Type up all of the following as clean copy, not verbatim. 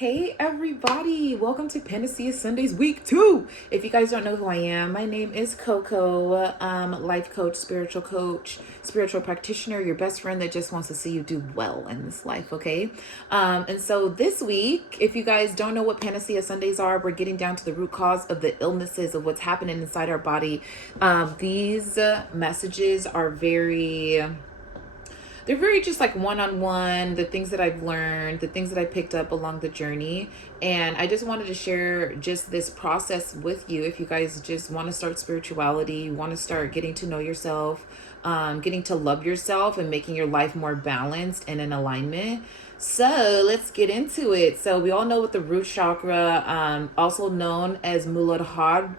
Hey everybody, welcome to Panacea Sundays week 2. If you guys don't know who I am, my name is Coco, life coach, spiritual practitioner, your best friend that just wants to see you do well in this life, okay? And so this week, if you guys don't know what Panacea Sundays are, we're getting down to the root cause of the illnesses of what's happening inside our body. These messages are they're very just like one-on-one, the things that I've learned, the things that I picked up along the journey. And I just wanted to share just this process with you. If you guys just want to start spirituality, want to start getting to know yourself, getting to love yourself and making your life more balanced and in alignment. So let's get into it. So we all know what the root chakra, also known as Muladhara,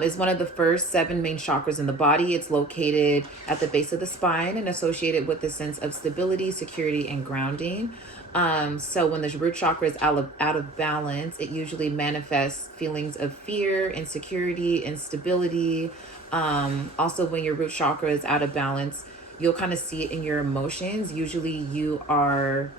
is one of the first 7 main chakras in the body. It's located at the base of the spine and associated with the sense of stability, security, and grounding. So when the root chakra is out of balance, it usually manifests feelings of fear, insecurity, instability. Also, when your root chakra is out of balance, you'll kind of see it in your emotions. Usually you are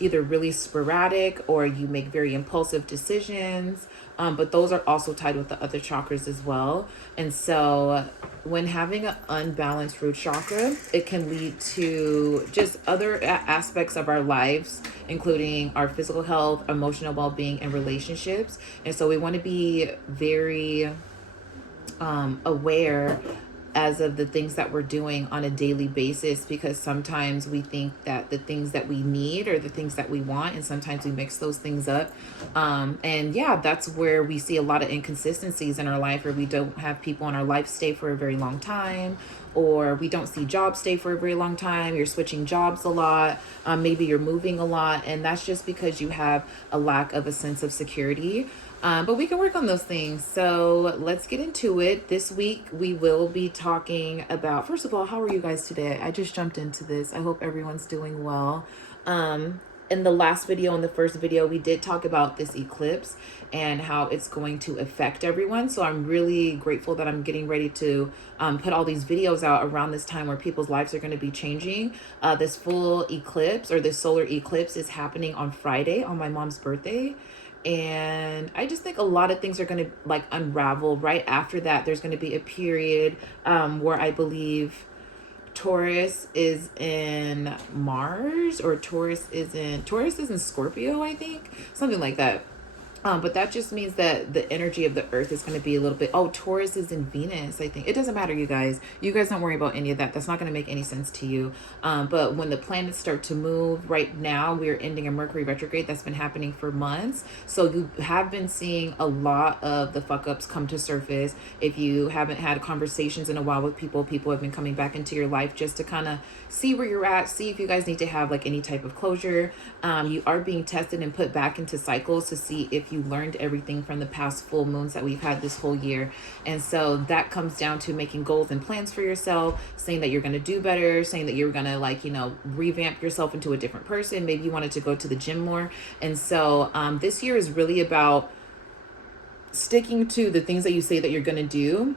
either really sporadic or you make very impulsive decisions. But those are also tied with the other chakras as well. And so when having an unbalanced root chakra, it can lead to just other aspects of our lives, including our physical health, emotional well-being, and relationships. And so we want to be very aware as of the things that we're doing on a daily basis, because sometimes we think that the things that we need are the things that we want, and sometimes we mix those things up. And yeah, that's where we see a lot of inconsistencies in our life, or we don't have people in our life stay for a very long time, or we don't see jobs stay for a very long time. You're switching jobs a lot. Maybe you're moving a lot, and that's just because you have a lack of a sense of security. But we can work on those things. So let's get into it. This week, we will be talking about, first of all, how are you guys today? I just jumped into this. I hope everyone's doing well. In the last video, in the first video, we did talk about this eclipse and how it's going to affect everyone. So I'm really grateful that I'm getting ready to put all these videos out around this time where people's lives are going to be changing. This full eclipse, or this solar eclipse, is happening on Friday, on my mom's birthday. And I just think a lot of things are going to like unravel. Right after that, there's going to be a period where I believe Taurus is in Mars, or Taurus is in Scorpio, I think, something like that. But that just means that the energy of the earth is going to be a little bit, Taurus is in Venus, I think. It doesn't matter, you guys. You guys don't worry about any of that. That's not going to make any sense to you. But when the planets start to move, right now, we're ending a Mercury retrograde that's been happening for months. So you have been seeing a lot of the fuck ups come to surface. If you haven't had conversations in a while with people have been coming back into your life just to kind of see where you're at, see if you guys need to have like any type of closure. You are being tested and put back into cycles to see if you learned everything from the past full moons that we've had this whole year. And so that comes down to making goals and plans for yourself, saying that you're going to do better, saying that you're going to revamp yourself into a different person. Maybe you wanted to go to the gym more. And so this year is really about sticking to the things that you say that you're going to do,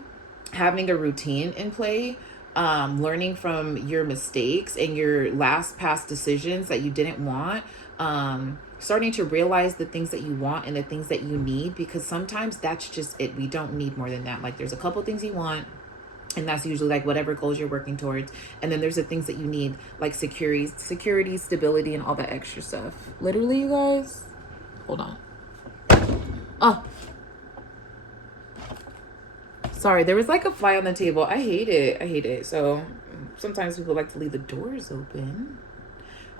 having a routine in play, learning from your mistakes and your past decisions that you didn't want, starting to realize the things that you want and the things that you need, because sometimes that's just it. We don't need more than that. Like, there's a couple things you want, and that's usually like whatever goals you're working towards. And then there's the things that you need, like security, stability, and all that extra stuff. Literally, you guys, hold on. Oh, sorry, there was like a fly on the table. I hate it. So sometimes people like to leave the doors open.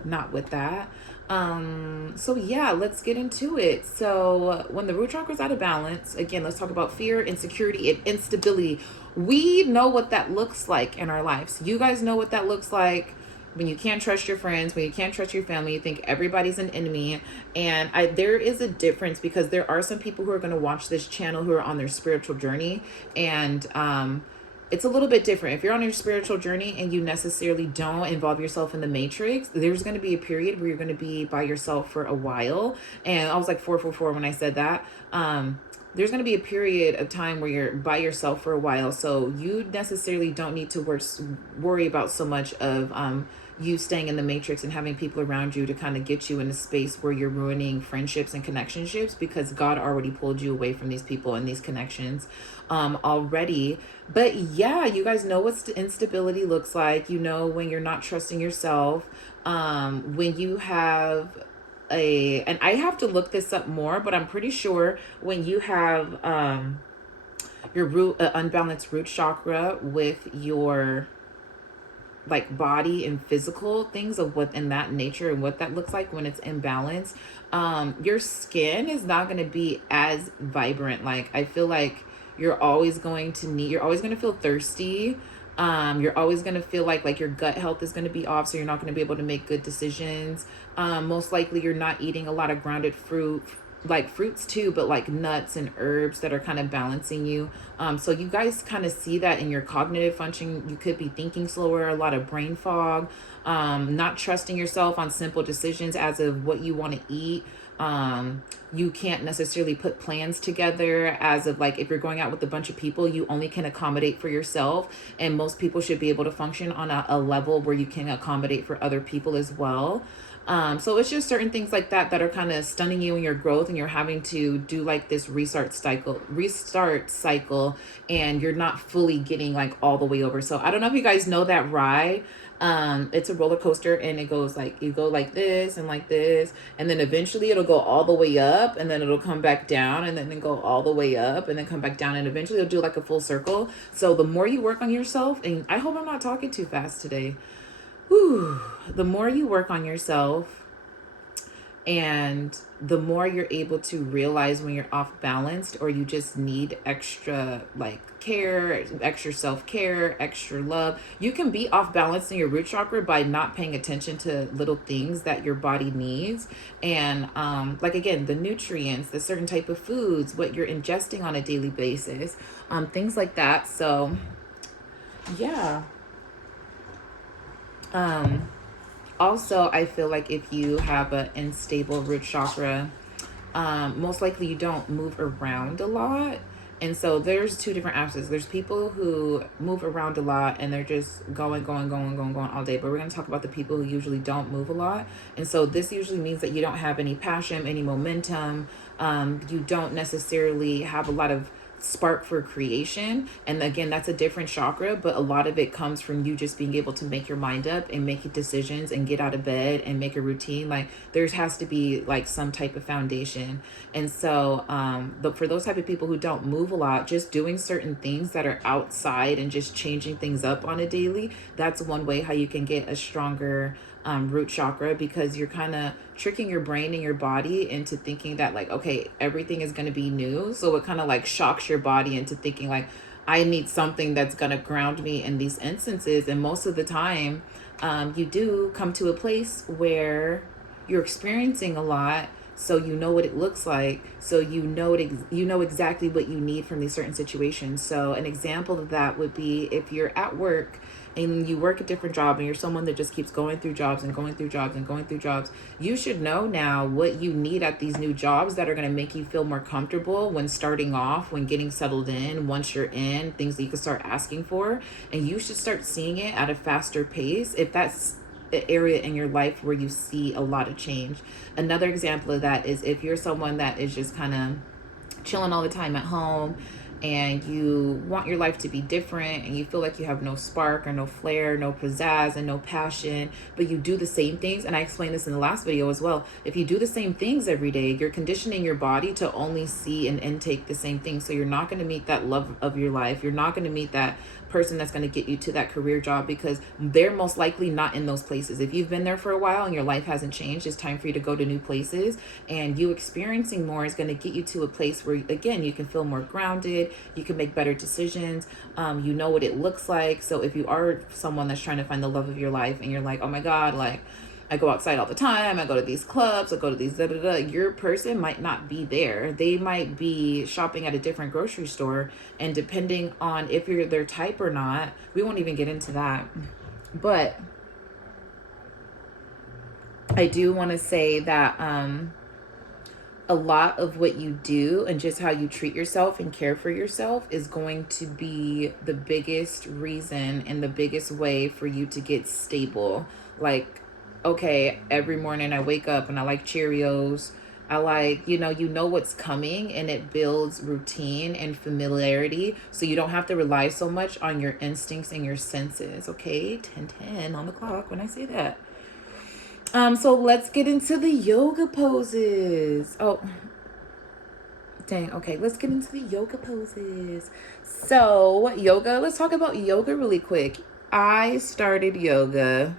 Not with that. So yeah, let's get into it. So when the root chakra is out of balance, again, let's talk about fear, insecurity, and instability. We know what that looks like in our lives. You guys know what that looks like when you can't trust your friends, when you can't trust your family, you think everybody's an enemy. And there is a difference, because there are some people who are going to watch this channel who are on their spiritual journey, and it's a little bit different. If you're on your spiritual journey and you necessarily don't involve yourself in the matrix, there's going to be a period where you're going to be by yourself for a while. And I was like 444 when I said that. There's going to be a period of time where you're by yourself for a while. So you necessarily don't need to worry about so much of you staying in the matrix and having people around you to kind of get you in a space where you're ruining friendships and connectionships, because God already pulled you away from these people and these connections already. But yeah, you guys know what instability looks like. You know when you're not trusting yourself, when you have and I have to look this up more, but I'm pretty sure when you have your unbalanced root chakra with your like body and physical things of what in that nature and what that looks like when it's imbalanced, your skin is not going to be as vibrant. Like I feel like you're always going to feel thirsty. You're always going to feel like your gut health is going to be off, so you're not going to be able to make good decisions. Most likely you're not eating a lot of grounded fruit, like fruits too, but like nuts and herbs that are kind of balancing you. So you guys kind of see that in your cognitive function. You could be thinking slower, a lot of brain fog, not trusting yourself on simple decisions as of what you want to eat. You can't necessarily put plans together as of like if you're going out with a bunch of people, you only can accommodate for yourself, and most people should be able to function on a level where you can accommodate for other people as well. So it's just certain things like that that are kind of stunning you in your growth, and you're having to do like this restart cycle, and you're not fully getting like all the way over. So I don't know if you guys know that ride. It's a roller coaster, and it goes like you go like this, and then eventually it'll go all the way up, and then it'll come back down, and then go all the way up, and then come back down, and eventually it'll do like a full circle. So the more you work on yourself, and I hope I'm not talking too fast today. The more you work on yourself, and the more you're able to realize when you're off balanced, or you just need extra like care, extra self-care, extra love. You can be off balance in your root chakra by not paying attention to little things that your body needs. And like again, the nutrients, the certain type of foods, what you're ingesting on a daily basis, things like that. So yeah. Also, I feel like if you have an unstable root chakra, most likely you don't move around a lot. And so there's two different aspects. There's people who move around a lot and they're just going all day. But we're going to talk about the people who usually don't move a lot. And so this usually means that you don't have any passion, any momentum. You don't necessarily have a lot of spark for creation. And again, that's a different chakra, but a lot of it comes from you just being able to make your mind up and make decisions and get out of bed and make a routine. Like there has to be like some type of foundation. And so for those type of people who don't move a lot, just doing certain things that are outside and just changing things up on a daily, that's one way how you can get a stronger root chakra, because you're kind of tricking your brain and your body into thinking that like, okay, everything is going to be new. So it kind of like shocks your body into thinking like, I need something that's going to ground me in these instances. And most of the time, you do come to a place where you're experiencing a lot. So you know what it looks like. So you know exactly what you need from these certain situations. So an example of that would be if you're at work and you work a different job and you're someone that just keeps going through jobs and going through jobs and going through jobs, you should know now what you need at these new jobs that are going to make you feel more comfortable when starting off, when getting settled in, once you're in, things that you can start asking for. And you should start seeing it at a faster pace if that's an area in your life where you see a lot of change. Another example of that is if you're someone that is just kind of chilling all the time at home, and you want your life to be different, and you feel like you have no spark or no flair, no pizzazz and no passion, but you do the same things. And I explained this in the last video as well. If you do the same things every day, you're conditioning your body to only see and intake the same things. So you're not going to meet that love of your life. You're not going to meet that person that's going to get you to that career job, because they're most likely not in those places. If you've been there for a while and your life hasn't changed, it's time for you to go to new places. And you experiencing more is going to get you to a place where, again, you can feel more grounded, you can make better decisions, you know what it looks like. So if you are someone that's trying to find the love of your life and you're like, oh my God, like I go outside all the time, I go to these clubs, I go to these your person might not be there. They might be shopping at a different grocery store, and depending on if you're their type or not, we won't even get into that. But I do want to say that a lot of what you do and just how you treat yourself and care for yourself is going to be the biggest reason and the biggest way for you to get stable Like, okay, every morning I wake up and I like Cheerios. I like, you know what's coming, and it builds routine and familiarity, so you don't have to rely so much on your instincts and your senses. Okay, 10:10 on the clock when I say that. So let's get into the yoga poses. Oh, dang. Okay, let's get into the yoga poses. So, yoga, let's talk about yoga really quick. I started yoga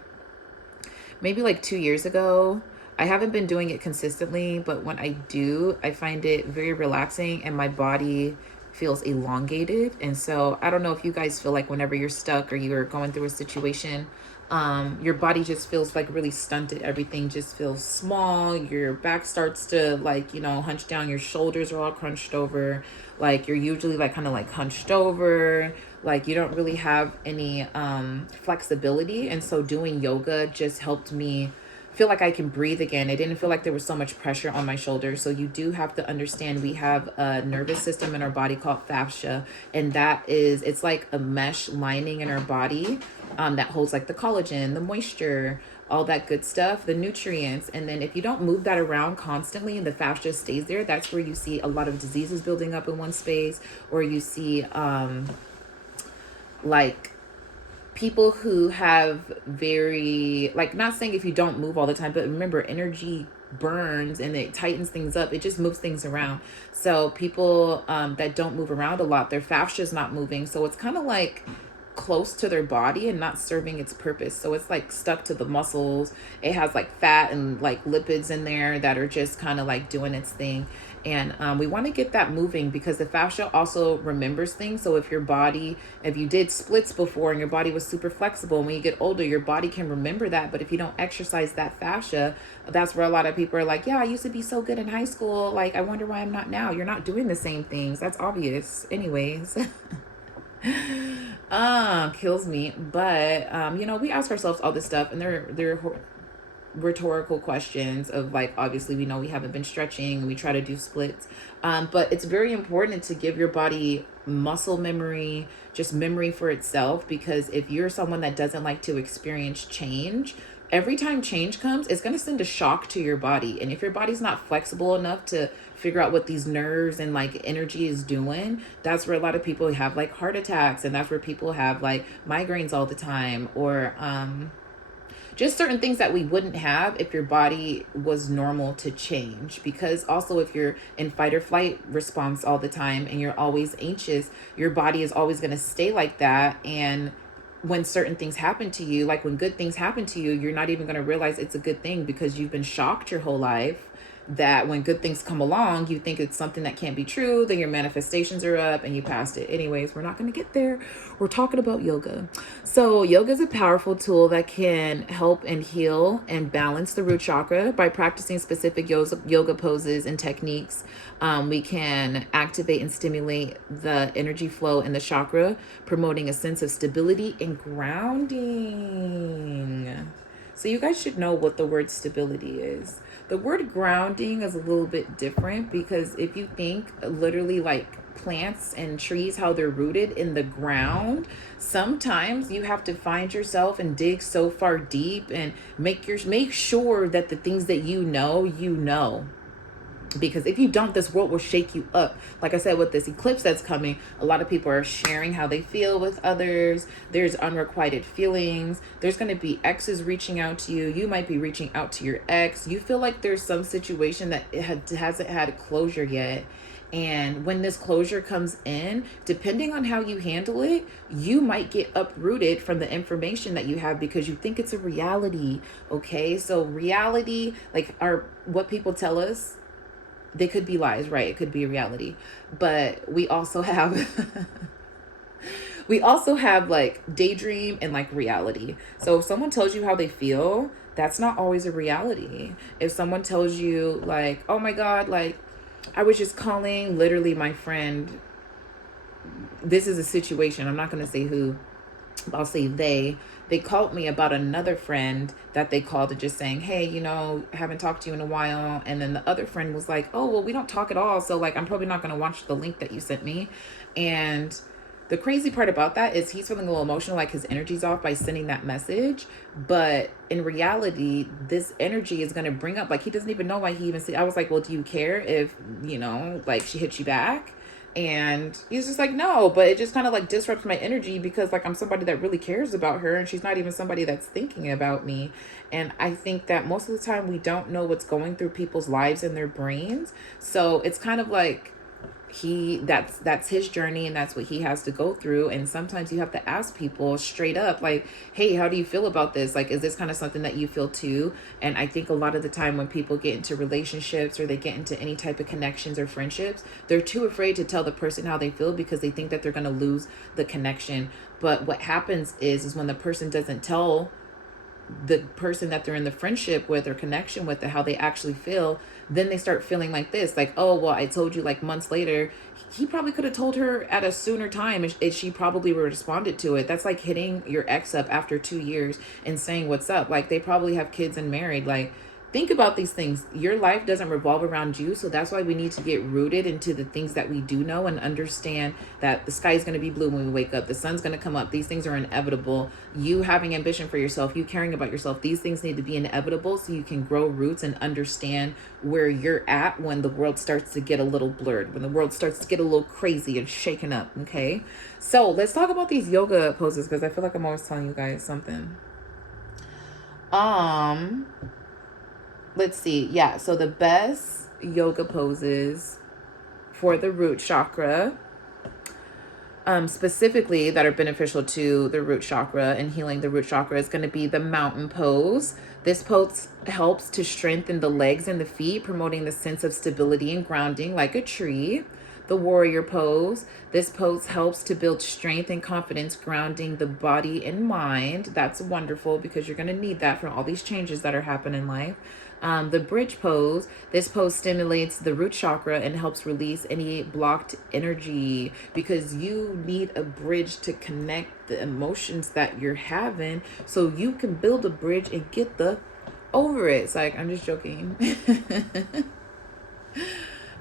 maybe like 2 years ago. I haven't been doing it consistently, but when I do, I find it very relaxing and my body feels elongated. And so I don't know if you guys feel like whenever you're stuck or you're going through a situation, your body just feels like really stunted. Everything just feels small. Your back starts to like, hunch down. Your shoulders are all crunched over. Like you're usually like kind of like hunched over. Like you don't really have any flexibility. And so doing yoga just helped me feel like I can breathe again. I didn't feel like there was so much pressure on my shoulders. So you do have to understand we have a nervous system in our body called fascia, and it's like a mesh lining in our body that holds like the collagen, the moisture, all that good stuff, the nutrients. And then if you don't move that around constantly and the fascia stays there, that's where you see a lot of diseases building up in one space, or you see like people who have very, like, not saying if you don't move all the time, but remember, energy burns and it tightens things up. It just moves things around. So people that don't move around a lot, their fascia is not moving. So it's kind of like close to their body and not serving its purpose. So it's like stuck to the muscles. It has like fat and like lipids in there that are just kind of like doing its thing. And we want to get that moving because the fascia also remembers things. So if you did splits before and your body was super flexible, when you get older, your body can remember that. But if you don't exercise that fascia, that's where a lot of people are like, yeah, I used to be so good in high school. Like, I wonder why I'm not now. You're not doing the same things. That's obvious. Anyways. Kills me. But we ask ourselves all this stuff, and they're rhetorical questions of like, obviously we know we haven't been stretching and we try to do splits, but it's very important to give your body muscle memory, just memory for itself, because if you're someone that doesn't like to experience change, every time change comes, it's going to send a shock to your body. And if your body's not flexible enough to figure out what these nerves and like energy is doing, that's where a lot of people have like heart attacks, and that's where people have like migraines all the time, or just certain things that we wouldn't have if your body was normal to change. Because also, if you're in fight or flight response all the time and you're always anxious, your body is always going to stay like that. And when certain things happen to you, like when good things happen to you, you're not even going to realize it's a good thing because you've been shocked your whole life. That when good things come along, you think it's something that can't be true, then your manifestations are up and you passed it. Anyways, we're not going to get there. We're talking about yoga. So yoga is a powerful tool that can help and heal and balance the root chakra by practicing specific yoga poses and techniques. We can activate and stimulate the energy flow in the chakra, promoting a sense of stability and grounding. So you guys should know what the word stability is. The word grounding is a little bit different, because if you think literally like plants and trees, how they're rooted in the ground, sometimes you have to find yourself and dig so far deep and make sure that the things that you know. Because if you don't, this world will shake you up. Like I said, with this eclipse that's coming, a lot of people are sharing how they feel with others. There's unrequited feelings. There's going to be exes reaching out to you. You might be reaching out to your ex. You feel like there's some situation that hasn't had closure yet. And when this closure comes in, depending on how you handle it, you might get uprooted from the information that you have because you think it's a reality. Okay, so reality, like, what people tell us, they could be lies, right? It could be a reality. But we also have like daydream and like reality. So if someone tells you how they feel, that's not always a reality. If someone tells you like, oh my God, like I was just calling literally my friend. This is a situation. I'm not going to say who. I'll say they called me about another friend that they called and just saying, hey, haven't talked to you in a while. And then the other friend was like, oh, well, we don't talk at all. So like, I'm probably not going to watch the link that you sent me. And The crazy part about that is he's feeling a little emotional, like his energy's off by sending that message. But in reality, this energy is going to bring up, like, he doesn't even know why he even said, I was like, well, do you care if, like she hits you back? And he's just like, no, but it just kind of like disrupts my energy because like I'm somebody that really cares about her and she's not even somebody that's thinking about me. And I think that most of the time we don't know what's going through people's lives and their brains. So it's kind of like, that's his journey and that's what he has to go through. And sometimes you have to ask people straight up, like, hey, how do you feel about this? Like, is this kind of something that you feel too? And I think a lot of the time when people get into relationships or they get into any type of connections or friendships, they're too afraid to tell the person how they feel because they think that they're going to lose the connection. But what happens is when the person doesn't tell the person that they're in the friendship with or connection with how they actually feel, then they start feeling like this, like, oh, well, I told you like months later. He probably could have told her at a sooner time and she probably responded to it. That's like hitting your ex up after 2 years and saying what's up. Like, they probably have kids and married. Like, think about these things. Your life doesn't revolve around you. So that's why we need to get rooted into the things that we do know and understand that the sky is going to be blue when we wake up. The sun's going to come up. These things are inevitable. You having ambition for yourself, you caring about yourself, these things need to be inevitable so you can grow roots and understand where you're at when the world starts to get a little blurred, when the world starts to get a little crazy and shaken up. Okay. So let's talk about these yoga poses because I feel like I'm always telling you guys something. Let's see. Yeah, so the best yoga poses for the root chakra, specifically that are beneficial to the root chakra and healing the root chakra, is going to be the mountain pose. This pose helps to strengthen the legs and the feet, promoting the sense of stability and grounding like a tree. The warrior pose. This pose helps to build strength and confidence, grounding the body and mind. That's wonderful because you're going to need that from all these changes that are happening in life. The bridge pose. This pose stimulates the root chakra and helps release any blocked energy because you need a bridge to connect the emotions that you're having so you can build a bridge and get the over it. It's like, I'm just joking.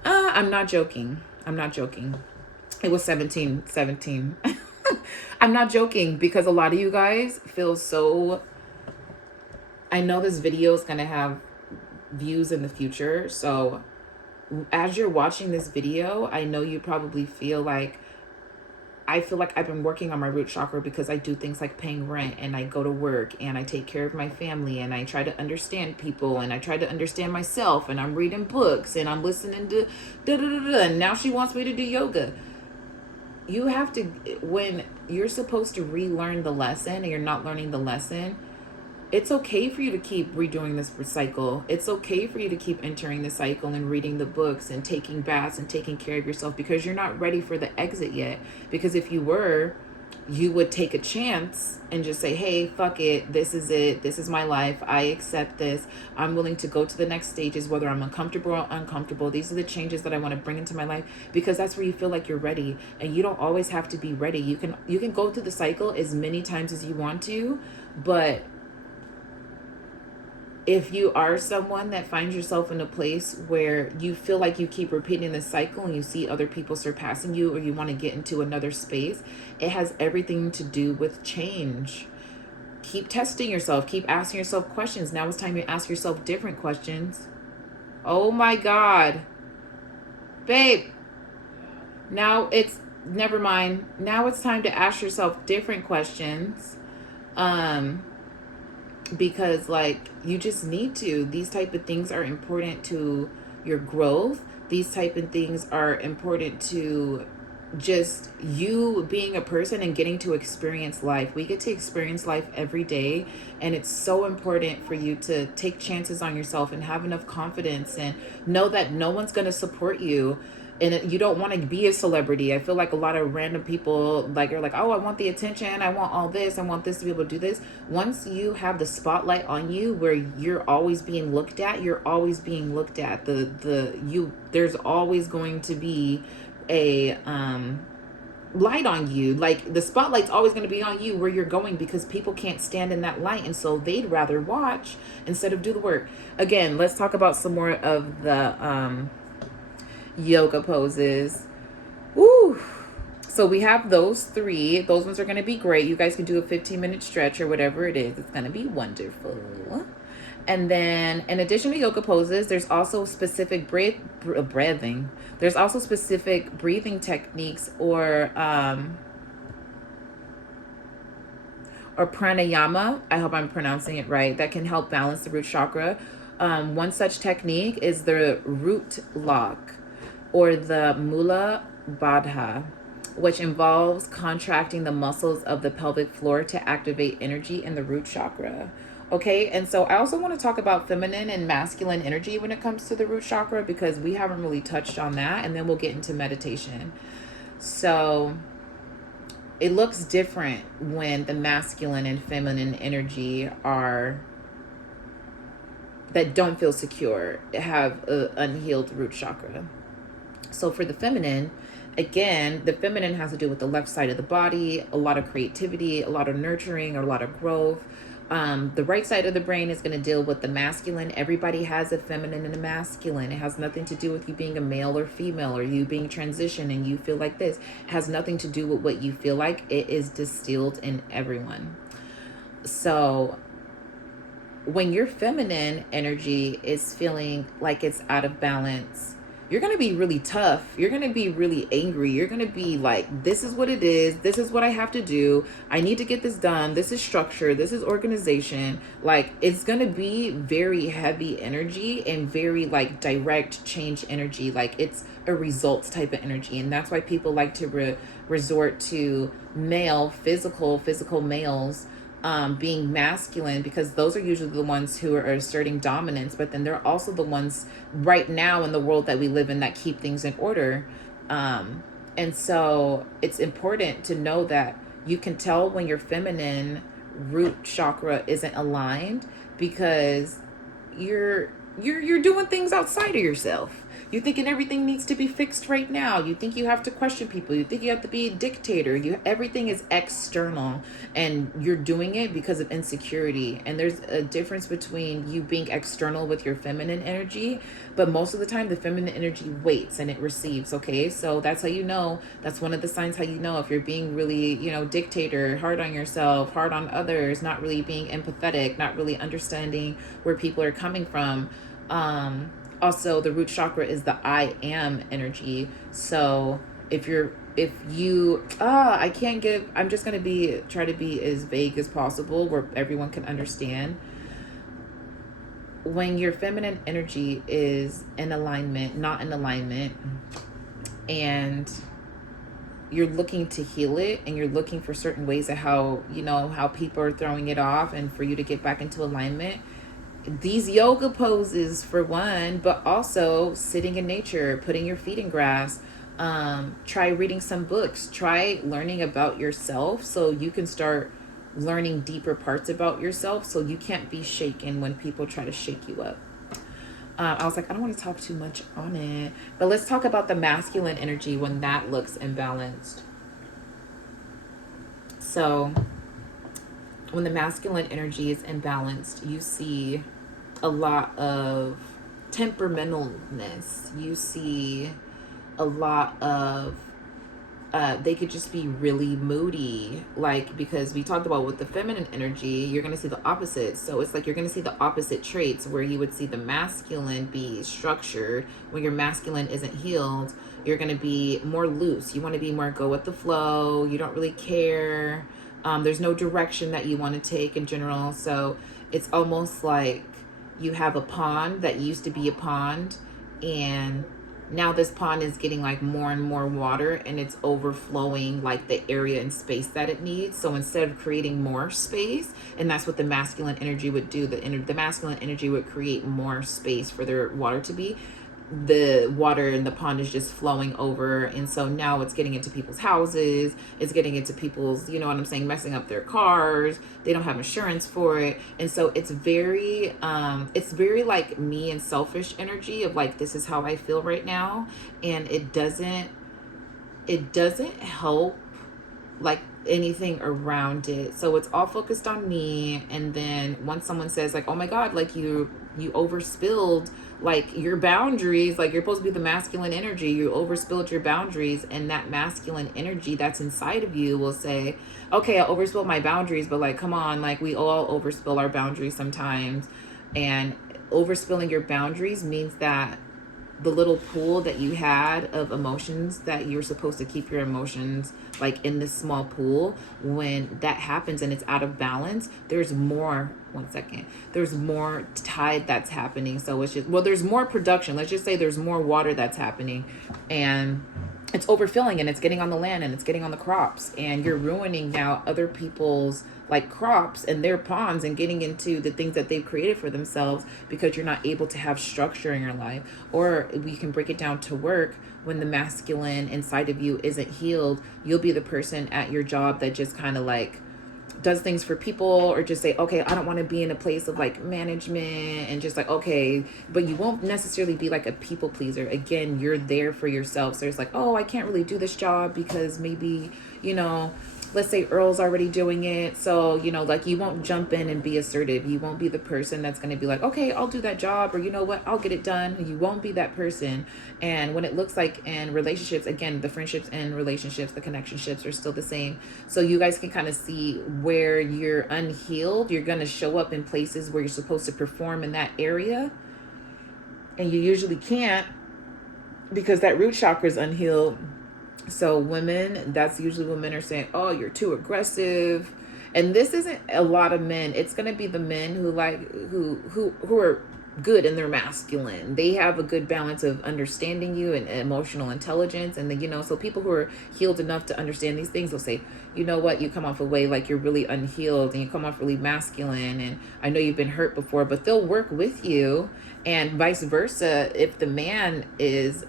I'm not joking. It was 17. I'm not joking because a lot of you guys feel so... I know this video is going to have views in the future. So as you're watching this video, I know you probably feel like, I feel like I've been working on my root chakra because I do things like paying rent and I go to work and I take care of my family and I try to understand people and I try to understand myself and I'm reading books and I'm listening to and now she wants me to do yoga. You have to, when you're supposed to relearn the lesson and you're not learning the lesson, it's okay for you to keep redoing this cycle. It's okay for you to keep entering the cycle and reading the books and taking baths and taking care of yourself because you're not ready for the exit yet. Because if you were, you would take a chance and just say, hey, fuck it. This is it. This is my life. I accept this. I'm willing to go to the next stages, whether I'm uncomfortable or uncomfortable. These are the changes that I want to bring into my life because that's where you feel like you're ready. And you don't always have to be ready. You can go through the cycle as many times as you want to, but if you are someone that finds yourself in a place where you feel like you keep repeating the cycle and you see other people surpassing you or you want to get into another space, it has everything to do with change. Keep testing yourself. Keep asking yourself questions. Now it's time to ask yourself different questions. Oh my God. Babe. Now it's, never mind. Now it's time to ask yourself different questions. Because like you just need to. These type of things are important to your growth. These type of things are important to just you being a person and getting to experience life. We get to experience life every day, and it's so important for you to take chances on yourself and have enough confidence and know that no one's going to support you. And you don't want to be a celebrity. I feel like a lot of random people like are like, oh, I want the attention. I want all this. I want this to be able to do this. Once you have the spotlight on you where you're always being looked at, you're always being looked at. There's always going to be a light on you. Like the spotlight's always going to be on you where you're going because people can't stand in that light. And so they'd rather watch instead of do the work. Again, let's talk about some more of the yoga poses. Woo. So we have those three. Those ones are going to be great. You guys can do a 15-minute stretch or whatever it is. It's going to be wonderful. And then in addition to yoga poses, there's also specific breathing. There's also specific breathing techniques or pranayama, I hope I'm pronouncing it right, that can help balance the root chakra. One such technique is the root lock or the mula badha, which involves contracting the muscles of the pelvic floor to activate energy in the root chakra. Okay, and so I also want to talk about feminine and masculine energy when it comes to the root chakra, because we haven't really touched on that, and then we'll get into meditation. So it looks different when the masculine and feminine energy that don't feel secure, have an unhealed root chakra. So for the feminine, again, the feminine has to do with the left side of the body, a lot of creativity, a lot of nurturing, or a lot of growth. The right side of the brain is going to deal with the masculine. Everybody has a feminine and a masculine. It has nothing to do with you being a male or female, or you being transitioned and you feel like this. It has nothing to do with what you feel like. It is distilled in everyone. So when your feminine energy is feeling like it's out of balance, you're going to be really tough. You're going to be really angry. You're going to be like, this is what it is. This is what I have to do. I need to get this done. This is structure. This is organization. Like, it's going to be very heavy energy and very like direct change energy. Like, it's a results type of energy. And that's why people like to resort to physical males being masculine, because those are usually the ones who are asserting dominance, but then they're also the ones right now in the world that we live in that keep things in order. And so it's important to know that you can tell when your feminine root chakra isn't aligned, because you're doing things outside of yourself. You're thinking everything needs to be fixed right now. You think you have to question people. You think you have to be a dictator. Everything is external, and you're doing it because of insecurity. And there's a difference between you being external with your feminine energy, but most of the time the feminine energy waits and it receives. Okay, so that's how you know. That's one of the signs how you know if you're being really, dictator, hard on yourself, hard on others, not really being empathetic, not really understanding where people are coming from. Also, the root chakra is the I am energy. So I'm just going to try to be as vague as possible where everyone can understand. When your feminine energy is in alignment, not in alignment, and you're looking to heal it, and you're looking for certain ways of how people are throwing it off, and for you to get back into alignment, these yoga poses for one, but also sitting in nature, putting your feet in grass, try reading some books, try learning about yourself so you can start learning deeper parts about yourself, so you can't be shaken when people try to shake you up. I was like, I don't want to talk too much on it, but let's talk about the masculine energy when that looks imbalanced. So when the masculine energy is imbalanced, you see a lot of temperamentalness. You see a lot of they could just be really moody, like, because we talked about with the feminine energy, you're going to see the opposite. So it's like you're going to see the opposite traits, where you would see the masculine be structured. When your masculine isn't healed, you're going to be more loose. You want to be more go with the flow. You don't really care. There's no direction that you want to take in general. So it's almost like you have a pond that used to be a pond, and now this pond is getting like more and more water, and it's overflowing like the area and space that it needs. So instead of creating more space, and that's what the masculine energy would do, the masculine energy would create more space for their water to be. The water in the pond is just flowing over, and so now it's getting into people's houses, it's getting into people's, messing up their cars. They don't have insurance for it, and so it's very like me and selfish energy of like, this is how I feel right now, and it doesn't help like anything around it. So it's all focused on me, and then once someone says like, oh my god, like you overspilled like your boundaries, like you're supposed to be the masculine energy, you overspilled your boundaries, and that masculine energy that's inside of you will say, okay, I overspilled my boundaries, but like, come on, like we all overspill our boundaries sometimes. And overspilling your boundaries means that the little pool that you had of emotions, that you're supposed to keep your emotions like in this small pool, when that happens and it's out of balance, there's more, one second, there's more tide that's happening. So it's just, well, there's more production, let's just say there's more water that's happening, and it's overfilling, and it's getting on the land, and it's getting on the crops, and you're ruining now other people's like crops and their ponds, and getting into the things that they've created for themselves, because you're not able to have structure in your life. Or we can break it down to work. When the masculine inside of you isn't healed, you'll be the person at your job that just kind of like does things for people, or just say, okay, I don't want to be in a place of like management, and just like, okay, but you won't necessarily be like a people pleaser. Again, you're there for yourself. So it's like, oh, I can't really do this job because maybe, you know, let's say Earl's already doing it. So, you know, like you won't jump in and be assertive. You won't be the person that's going to be like, okay, I'll do that job, or you know what, I'll get it done. You won't be that person. And when it looks like in relationships, again, the friendships and relationships, the connectionships are still the same. So you guys can kind of see where you're unhealed. You're going to show up in places where you're supposed to perform in that area, and you usually can't because that root chakra is unhealed. So women, that's usually when men are saying, oh, you're too aggressive. And this isn't a lot of men. It's going to be the men who like, who are good in their masculine. They have a good balance of understanding you and emotional intelligence. And then, you know, so people who are healed enough to understand these things will say, you know what, you come off a way like you're really unhealed, and you come off really masculine, and I know you've been hurt before, but they'll work with you. And vice versa, if the man is,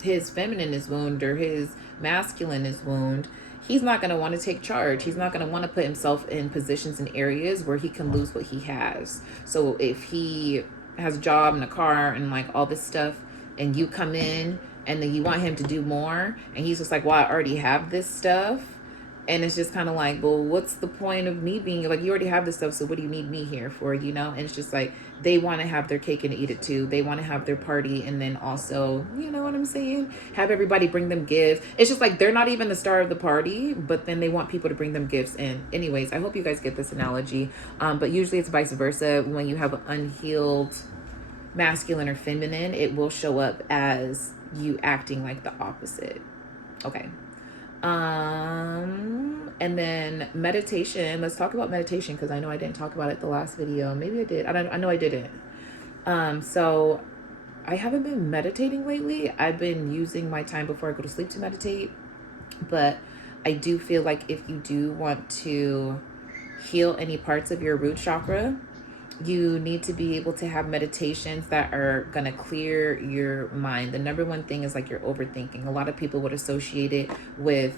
his feminine is wound or his masculine is wound, he's not going to want to take charge. He's not going to want to put himself in positions and areas where he can lose what he has. So if he has a job and a car and like all this stuff, and you come in and then you want him to do more, and he's just like, well, I already have this stuff. And it's just kind of like, well, what's the point of me being like, you already have this stuff, so what do you need me here for, you know? And it's just like, they want to have their cake and eat it too. They want to have their party, and then also, you know what I'm saying, have everybody bring them gifts. It's just like they're not even the star of the party, but then they want people to bring them gifts. And anyways, I hope you guys get this analogy. But usually it's vice versa. When you have an unhealed masculine or feminine, it will show up as you acting like the opposite. Okay. And then meditation. Let's talk about meditation, because I know I didn't talk about it the last video. Maybe I did. I know I didn't. So I haven't been meditating lately. I've been using my time before I go to sleep to meditate. But I do feel like if you do want to heal any parts of your root chakra, you need to be able to have meditations that are going to clear your mind. The number one thing is like you're overthinking. A lot of people would associate it with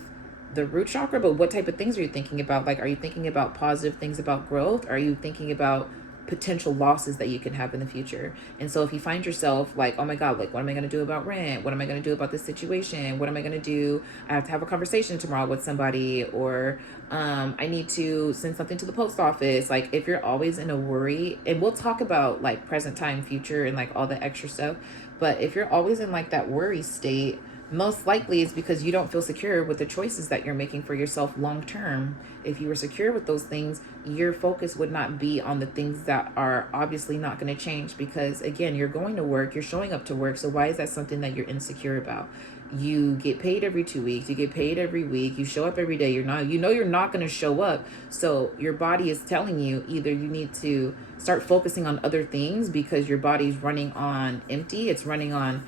the root chakra, but what type of things are you thinking about? Like, are you thinking about positive things about growth? Are you thinking about potential losses that you can have in the future? And so if you find yourself like, oh my God, like, what am I going to do about rent? What am I going to do about this situation? What am I going to do? I have to have a conversation tomorrow with somebody, or I need to send something to the post office. Like, if you're always in a worry, and we'll talk about like present time, future, and like all the extra stuff, but if you're always in like that worry state, most likely it's because you don't feel secure with the choices that you're making for yourself long term. If you were secure with those things, your focus would not be on the things that are obviously not going to change, because again, you're going to work, you're showing up to work. So why is that something that you're insecure about? You get paid every 2 weeks, you get paid every week, you show up every day. You're not going to show up. So your body is telling you either you need to start focusing on other things, because your body's running on empty. It's running on,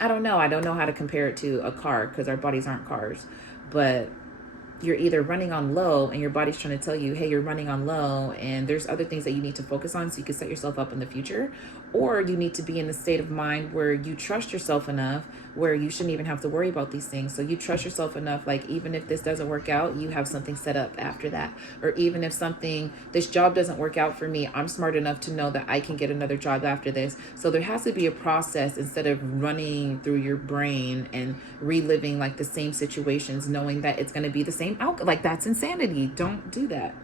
I don't know how to compare it to a car, because our bodies aren't cars, but you're either running on low and your body's trying to tell you, hey, you're running on low, and there's other things that you need to focus on so you can set yourself up in the future. Or you need to be in the state of mind where you trust yourself enough where you shouldn't even have to worry about these things. So you trust yourself enough, like, even if this doesn't work out, you have something set up after that. Or even if this job doesn't work out for me, I'm smart enough to know that I can get another job after this. So there has to be a process, instead of running through your brain and reliving like the same situations, knowing that it's going to be the same outcome. Like, that's insanity. Don't do that.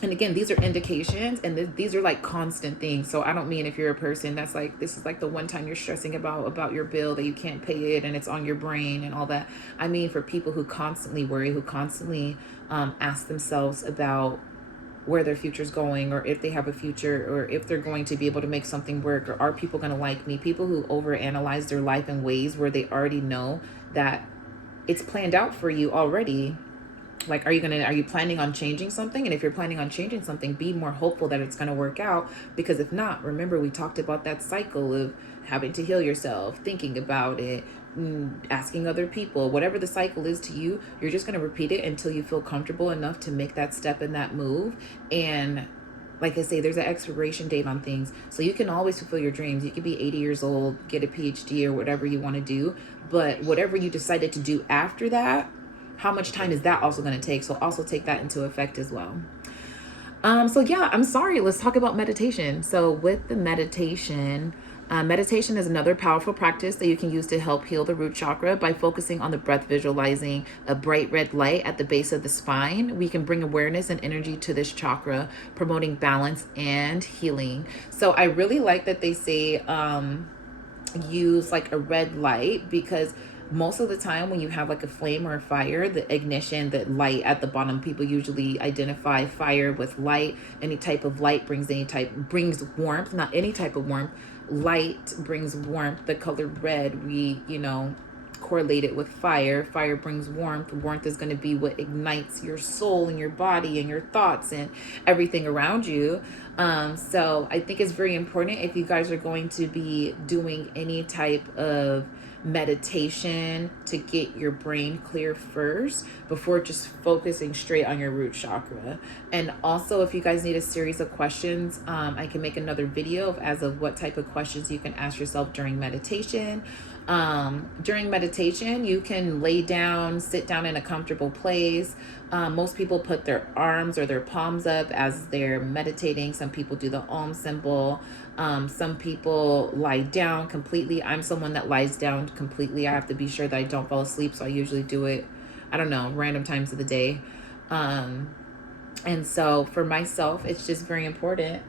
And again, these are indications, and these are like constant things. So I don't mean if you're a person that's like, this is like the one time you're stressing about your bill that you can't pay it and it's on your brain and all that. I mean for people who constantly worry, who constantly ask themselves about where their future's going, or if they have a future, or if they're going to be able to make something work, or are people going to like me. People who overanalyze their life in ways where they already know that it's planned out for you already. Like, are you planning on changing something? And if you're planning on changing something, be more hopeful that it's going to work out. Because if not, remember, we talked about that cycle of having to heal yourself, thinking about it, asking other people, whatever the cycle is to you, you're just going to repeat it until you feel comfortable enough to make that step and that move. And like I say, there's an expiration date on things. So you can always fulfill your dreams. You could be 80 years old, get a PhD or whatever you want to do. But whatever you decided to do after that, how much time is that also going to take? So also take that into effect as well. So yeah, I'm sorry. Let's talk about meditation. So with the meditation, meditation is another powerful practice that you can use to help heal the root chakra by focusing on the breath, visualizing a bright red light at the base of the spine. We can bring awareness and energy to this chakra, promoting balance and healing. So I really like that they say use like a red light, because most of the time when you have like a flame or a fire, the ignition, the light at the bottom, people usually identify fire with light. Any type of light brings warmth, not any type of warmth. Light brings warmth. The color red, we, correlate it with fire. Fire brings warmth. Warmth is going to be what ignites your soul and your body and your thoughts and everything around you. So I think it's very important, if you guys are going to be doing any type of meditation, to get your brain clear first before just focusing straight on your root chakra. And also, if you guys need a series of questions, I can make another video of what type of questions you can ask yourself during meditation. During meditation, you can sit down in a comfortable place. Most people put their arms or their palms up as they're meditating. Some people do the Om symbol. Some people lie down completely. I'm someone that lies down completely. I have to be sure that I don't fall asleep, so I usually do it, random times of the day. And so for myself, it's just very important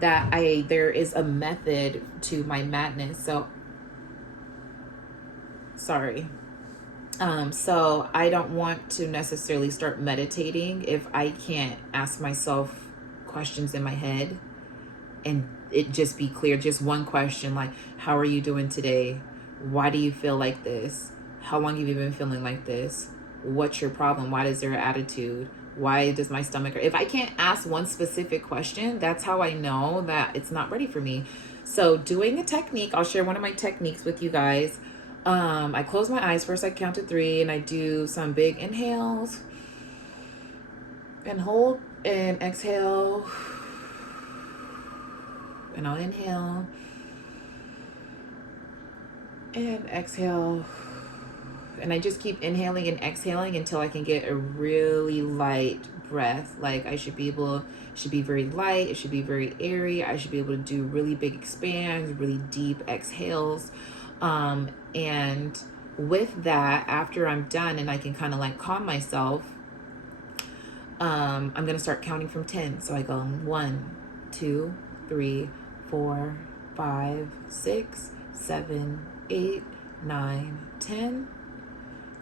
that there is a method to my madness. So sorry. So I don't want to necessarily start meditating if I can't ask myself questions in my head and it just be clear. Just one question, like, how are you doing today? Why do you feel like this? How long have you been feeling like this? What's your problem? Why is there an attitude? Why does my stomach hurt? If I can't ask one specific question, that's how I know that it's not ready for me. So doing a technique, I'll share one of my techniques with you guys. I close my eyes. First I count to 3 and I do some big inhales and hold and exhale. And I'll inhale and exhale. And I just keep inhaling and exhaling until I can get a really light breath. Like, it should be very light. It should be very airy. I should be able to do really big expands, really deep exhales. And with that, after I'm done and I can kind of like calm myself, I'm going to start counting from 10. So I go 1, 2, 3, 4, 5, 6, 7, 8, 9, 10.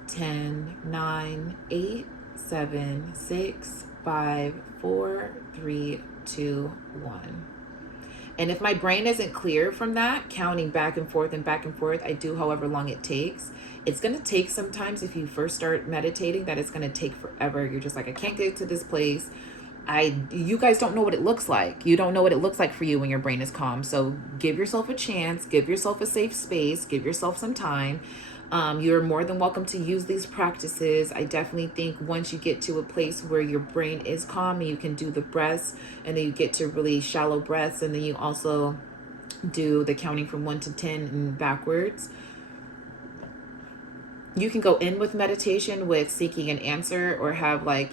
10, 9, 8, 7, 6, 5, 4, 3, 2, 1. And if my brain isn't clear from that, counting back and forth, I do however long it takes. It's going to take sometimes, if you first start meditating, that it's going to take forever. You're just like, I can't get to this place. You guys don't know what it looks like. You don't know what it looks like for you when your brain is calm. So give yourself a chance, give yourself a safe space, give yourself some time. You're more than welcome to use these practices. I definitely think once you get to a place where your brain is calm and you can do the breaths, and then you get to really shallow breaths, and then you also do the counting from 1 to 10 and backwards. You can go in with meditation with seeking an answer or have a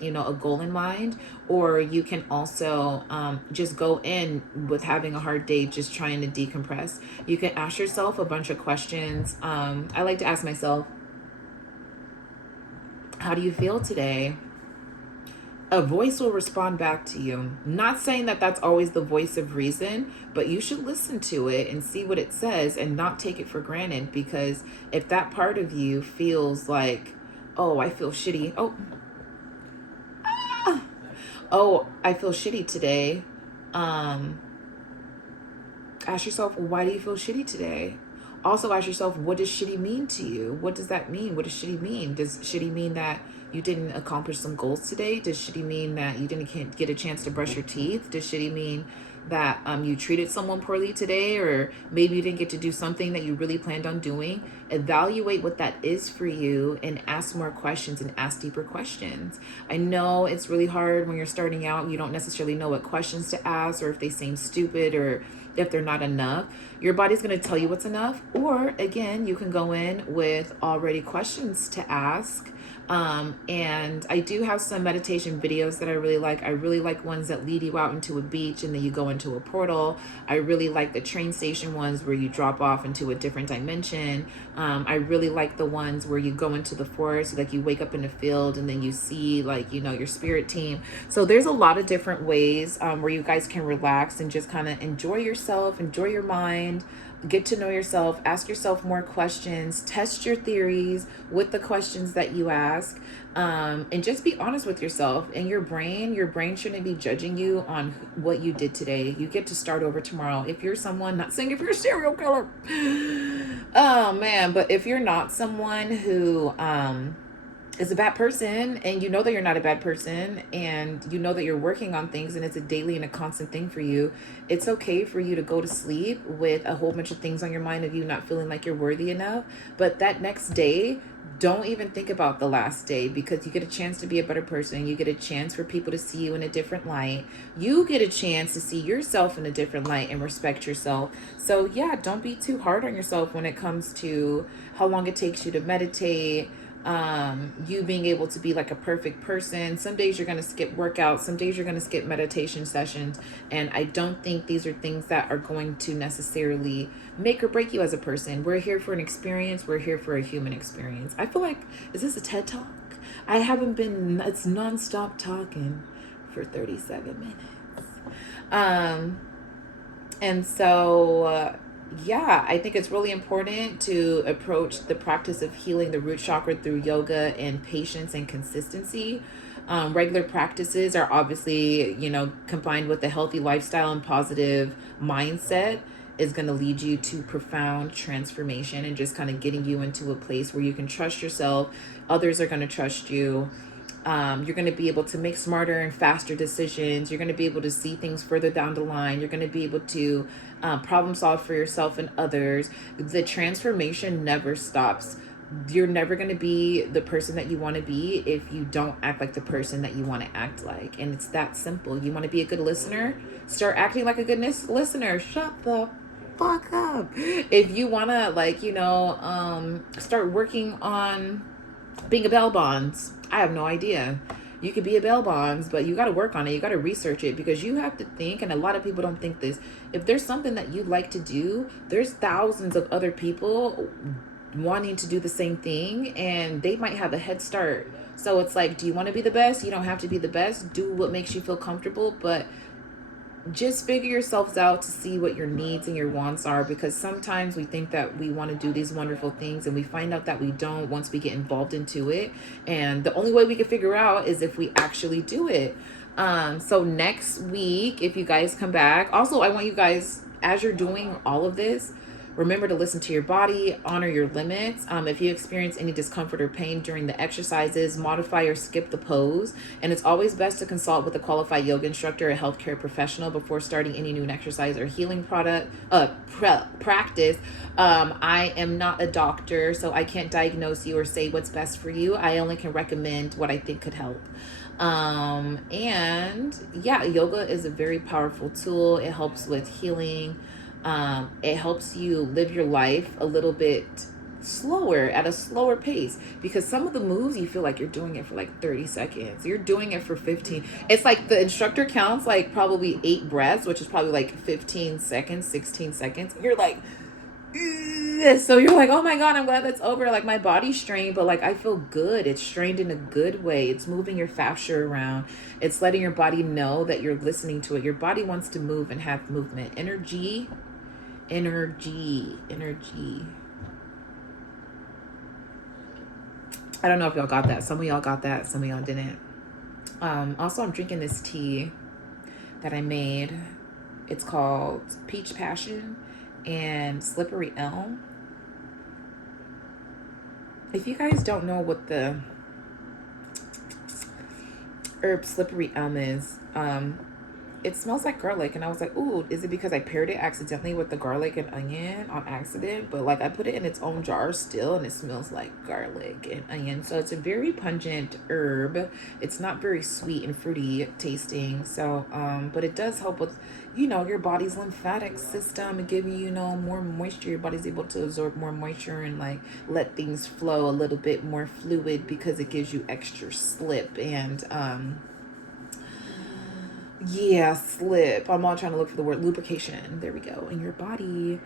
goal in mind, or you can also just go in with having a hard day, just trying to decompress. You can ask yourself a bunch of questions. I like to ask myself, How do you feel today? A voice will respond back to you. Not saying that that's always the voice of reason, but you should listen to it and see what it says and not take it for granted. Because if that part of you feels like, oh, I feel shitty. Oh, I feel shitty today. Ask yourself, why do you feel shitty today? Also ask yourself, what does shitty mean to you? What does that mean? What does shitty mean? Does shitty mean that you didn't accomplish some goals today? Does shitty mean that you didn't get a chance to brush your teeth? Does shitty mean that you treated someone poorly today, or maybe you didn't get to do something that you really planned on doing? Evaluate what that is for you and ask more questions and ask deeper questions. I know it's really hard when you're starting out. You don't necessarily know what questions to ask, or if they seem stupid, or if they're not enough. Your body's going to tell you what's enough. Or again, you can go in with already questions to ask. And I do have some meditation videos that I really like. I really like ones that lead you out into a beach and then you go into a portal. I really like the train station ones where you drop off into a different dimension. I really like the ones where you go into the forest, like you wake up in the field and then you see, like, your spirit team. So there's a lot of different ways where you guys can relax and just kind of enjoy yourself, enjoy your mind, get to know yourself, ask yourself more questions, test your theories with the questions that you ask, and just be honest with yourself. And your brain shouldn't be judging you on what you did today. You get to start over tomorrow. If you're someone, not saying if you're a serial killer, oh man, but if you're not someone who is a bad person, and you know that you're not a bad person, and you know that you're working on things, and it's a daily and a constant thing for you, it's okay for you to go to sleep with a whole bunch of things on your mind of you not feeling like you're worthy enough. But that next day, don't even think about the last day, because you get a chance to be a better person. You get a chance for people to see you in a different light. You get a chance to see yourself in a different light and respect yourself. So yeah, don't be too hard on yourself when it comes to how long it takes you to meditate, you being able to be like a perfect person. Some days you're going to skip workouts, some days you're going to skip meditation sessions, and I don't think these are things that are going to necessarily make or break you as a person. We're here for an experience. We're here for a human experience. I feel like, is this a TED Talk? I haven't been, it's nonstop talking for 37 minutes. And so yeah, I think it's really important to approach the practice of healing the root chakra through yoga and patience and consistency. Regular practices are obviously, combined with a healthy lifestyle and positive mindset, is going to lead you to profound transformation and just kind of getting you into a place where you can trust yourself. Others are going to trust you. You're going to be able to make smarter and faster decisions. You're going to be able to see things further down the line. You're going to be able to problem solve for yourself and others. The transformation never stops. You're never going to be the person that you want to be if you don't act like the person that you want to act like. And it's that simple. You want to be a good listener? Start acting like a good listener. Shut the fuck up. If you want to, start working on being a bail bonds, I have no idea. You could be a bail bonds, but you got to work on it. You got to research it, because you have to think, and a lot of people don't think this, if there's something that you like to do, there's thousands of other people wanting to do the same thing, and they might have a head start. So it's like, do you want to be the best? You don't have to be the best. Do what makes you feel comfortable, but just figure yourselves out to see what your needs and your wants are, because sometimes we think that we want to do these wonderful things and we find out that we don't once we get involved into it. And the only way we can figure out is if we actually do it. So next week, if you guys come back, also I want you guys, as you're doing all of this, remember to listen to your body, honor your limits. If you experience any discomfort or pain during the exercises, modify or skip the pose. And it's always best to consult with a qualified yoga instructor or healthcare professional before starting any new exercise or healing practice. I am not a doctor, so I can't diagnose you or say what's best for you. I only can recommend what I think could help. And yeah, yoga is a very powerful tool. It helps with healing. It helps you live your life a little bit slower, at a slower pace, because some of the moves you feel like you're doing it for like 30 seconds. You're doing it for 15. It's like the instructor counts like probably 8 breaths, which is probably like 15 seconds, 16 seconds. You're like, this. So you're like, oh my God, I'm glad that's over. Like my body's strained, but like I feel good. It's strained in a good way. It's moving your fascia around. It's letting your body know that you're listening to it. Your body wants to move and have movement. Energy. I don't know if y'all got that. Some of y'all got that. Some of y'all didn't. Also, I'm drinking this tea that I made. It's called Peach Passion and Slippery Elm. If you guys don't know what the herb Slippery Elm is, it smells like garlic, and I was like, ooh, is it because I paired it accidentally with the garlic and onion on accident? But like I put it in its own jar still, and it smells like garlic and onion. So it's a very pungent herb. It's not very sweet and fruity tasting. So but it does help with, you know, your body's lymphatic system and give you, you know, more moisture. Your body's able to absorb more moisture and like let things flow a little bit more fluid because it gives you extra slip and slip. I'm all trying to look for the word lubrication. There we go. In your body.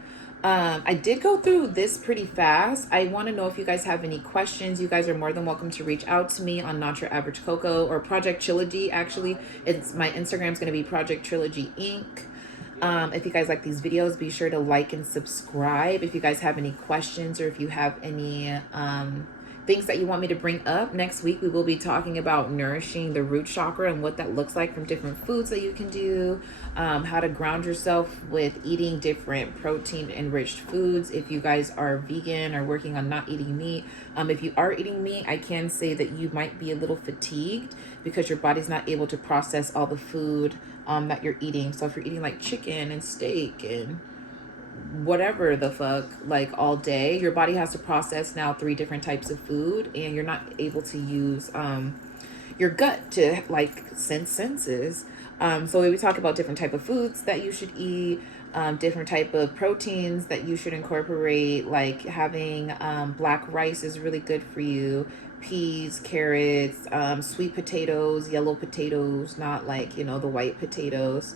I did go through this pretty fast. I want to know if you guys have any questions. You guys are more than welcome to reach out to me on Not Your Average Coco or Project Trilogy. Actually, it's my Instagram's going to be Project Trilogy Inc. If you guys like these videos, be sure to like and subscribe. If you guys have any questions or if you have any things that you want me to bring up next week, we will be talking about nourishing the root chakra and what that looks like from different foods that you can do, how to ground yourself with eating different protein enriched foods. If you guys are vegan or working on not eating meat, if you are eating meat, I can say that you might be a little fatigued because your body's not able to process all the food that you're eating. So if you're eating like chicken and steak and whatever the fuck like all day, your body has to process now 3 different types of food, and you're not able to use your gut to like sense senses. So we talk about different type of foods that you should eat, different type of proteins that you should incorporate, like having black rice is really good for you, peas, carrots, sweet potatoes, yellow potatoes, not like, you know, the white potatoes,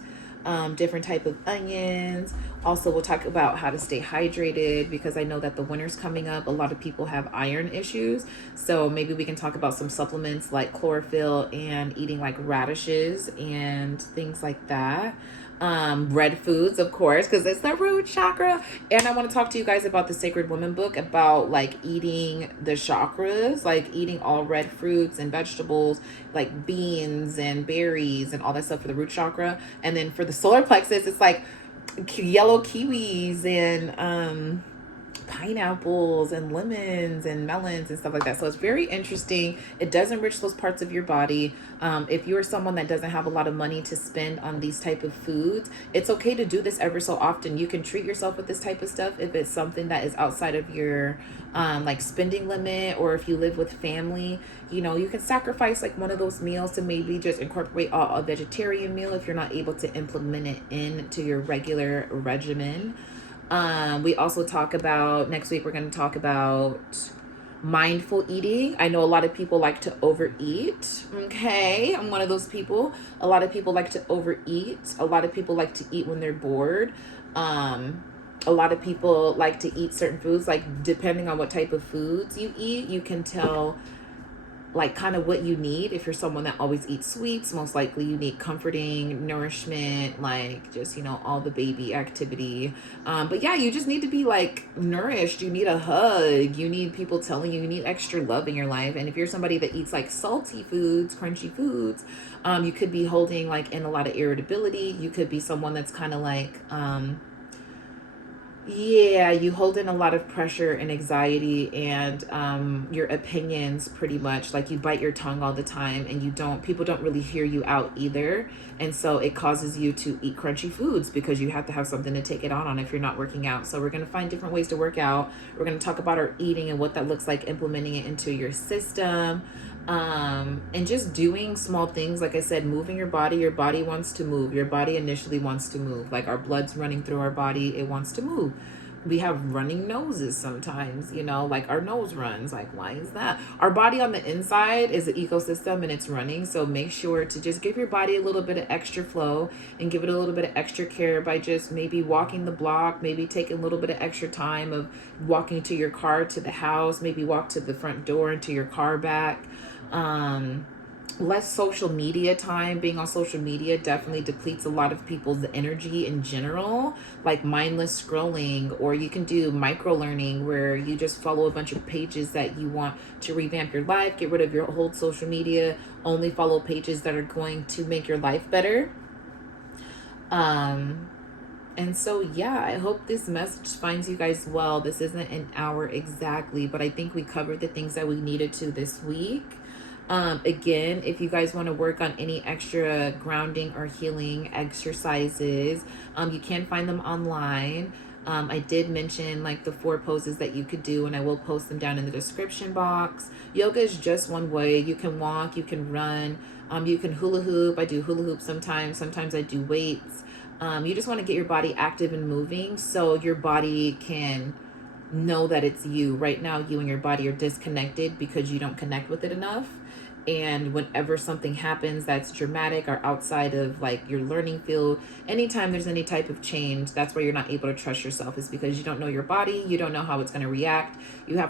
different type of onions. Also, we'll talk about how to stay hydrated because I know that the winter's coming up. A lot of people have iron issues. So maybe we can talk about some supplements like chlorophyll and eating like radishes and things like that. Red foods, of course, because it's the root chakra. And I want to talk to you guys about the Sacred Woman book about like eating the chakras, like eating all red fruits and vegetables, like beans and berries and all that stuff for the root chakra. And then for the solar plexus, it's like yellow kiwis and pineapples and lemons and melons and stuff like that. So it's very interesting. It does enrich those parts of your body. If you're someone that doesn't have a lot of money to spend on these type of foods, it's okay to do this ever so often. You can treat yourself with this type of stuff if it's something that is outside of your like spending limit, or if you live with family, you know, you can sacrifice like one of those meals to maybe just incorporate a vegetarian meal if you're not able to implement it into your regular regimen. We also talk about, next week we're going to talk about mindful eating. I know a lot of people like to overeat. Okay, I'm one of those people. A lot of people like to overeat. A lot of people like to eat when they're bored. A lot of people like to eat certain foods, like depending on what type of foods you eat, you can tell like kind of what you need. If you're someone that always eats sweets, most likely you need comforting nourishment, like just, you know, all the baby activity. But yeah, you just need to be like nourished. You need a hug. You need people telling you need extra love in your life. And if you're somebody that eats like salty foods, crunchy foods, you could be holding like in a lot of irritability. You could be someone that's kind of like you hold in a lot of pressure and anxiety and your opinions, pretty much like you bite your tongue all the time, and people don't really hear you out either. And so it causes you to eat crunchy foods because you have to have something to take it on if you're not working out. So we're going to find different ways to work out. We're going to talk about our eating and what that looks like, implementing it into your system. And just doing small things. Like I said, moving your body wants to move. Your body initially wants to move. Like our blood's running through our body. It wants to move. We have running noses sometimes, you know, like our nose runs. Like, why is that? Our body on the inside is an ecosystem and it's running. So make sure to just give your body a little bit of extra flow and give it a little bit of extra care by just maybe walking the block, maybe taking a little bit of extra time of walking to your car, to the house, maybe walk to the front door and to your car back. Less social media time. Being on social media definitely depletes a lot of people's energy in general, like mindless scrolling. Or you can do micro learning where you just follow a bunch of pages that you want to revamp your life, get rid of your whole social media, only follow pages that are going to make your life better. And so, yeah, I hope this message finds you guys well. This isn't an hour exactly, but I think we covered the things that we needed to this week. Again, if you guys want to work on any extra grounding or healing exercises, you can find them online. I did mention like the 4 poses that you could do, and I will post them down in the description box. Yoga is just one way. You can walk, you can run, you can hula hoop. I do hula hoop sometimes. Sometimes I do weights. You just want to get your body active and moving so your body can know that it's you. Right now, you and your body are disconnected because you don't connect with it enough. And whenever something happens that's dramatic or outside of like your learning field, anytime there's any type of change, that's where you're not able to trust yourself, is because you don't know your body, you don't know how it's going to react. You have